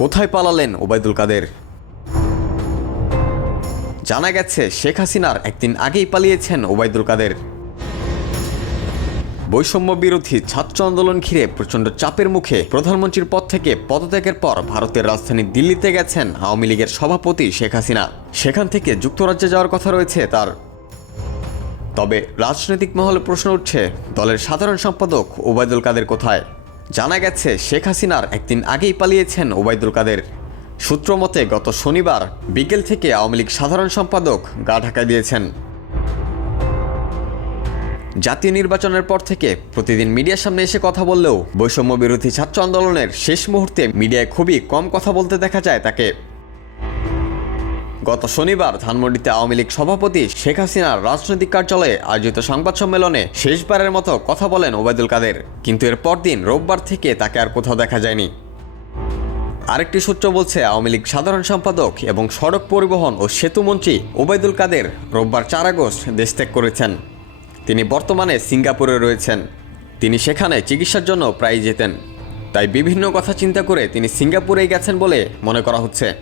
কোথায় পালালেন ওবায়দুল কাদের? জানা গেছে, শেখ হাসিনার একদিন আগেই পালিয়েছেন ওবায়দুল কাদের। বৈষম্য বিরোধী ছাত্র আন্দোলন ঘিরে প্রচণ্ড চাপের মুখে প্রধানমন্ত্রীর পদ থেকে পদত্যাগের পর ভারতের রাজধানী দিল্লিতে গেছেন আওয়ামী লীগের সভাপতি শেখ হাসিনা। সেখান থেকে যুক্তরাজ্যে যাওয়ার কথা রয়েছে তার। তবে রাজনৈতিক মহলে প্রশ্ন উঠছে, দলের সাধারণ সম্পাদক ওবায়দুল কাদের কোথায়? জানা গেছে, শেখ হাসিনার একদিন আগেই পালিয়েছেন ওবায়দুল কাদের। সূত্র মতে, গত শনিবার বিকেল থেকে আওয়ামী লীগ সাধারণ সম্পাদক গা ঢাকা দিয়েছেন। জাতীয় নির্বাচনের পর থেকে প্রতিদিন মিডিয়ার সামনে এসে কথা বললেও বৈষম্য বিরোধী ছাত্র আন্দোলনের শেষ মুহূর্তে মিডিয়ায় খুবই কম কথা বলতে দেখা যায় তাকে। গত শনিবার ধানমন্ডিতে আওয়ামী লীগ সভাপতি শেখ হাসিনার রাজনৈতিক কার্যালয়ে আয়োজিত সংবাদ সম্মেলনে শেষবারের মতো কথা বলেন ওবায়দুল কাদের। কিন্তু এর পরদিন রোববার থেকে তাকে আর কোথাও দেখা যায়নি। আরেকটি সূত্র বলছে, আওয়ামী লীগ সাধারণ সম্পাদক এবং সড়ক পরিবহন ও সেতু মন্ত্রী ওবায়দুল কাদের রোববার চার আগস্ট দেশ ত্যাগ করেছেন। তিনি বর্তমানে সিঙ্গাপুরে রয়েছেন। তিনি সেখানে চিকিৎসার জন্য প্রায় যেতেন। তাই বিভিন্ন কথা চিন্তা করে তিনি সিঙ্গাপুরেই গেছেন বলে মনে করা হচ্ছে।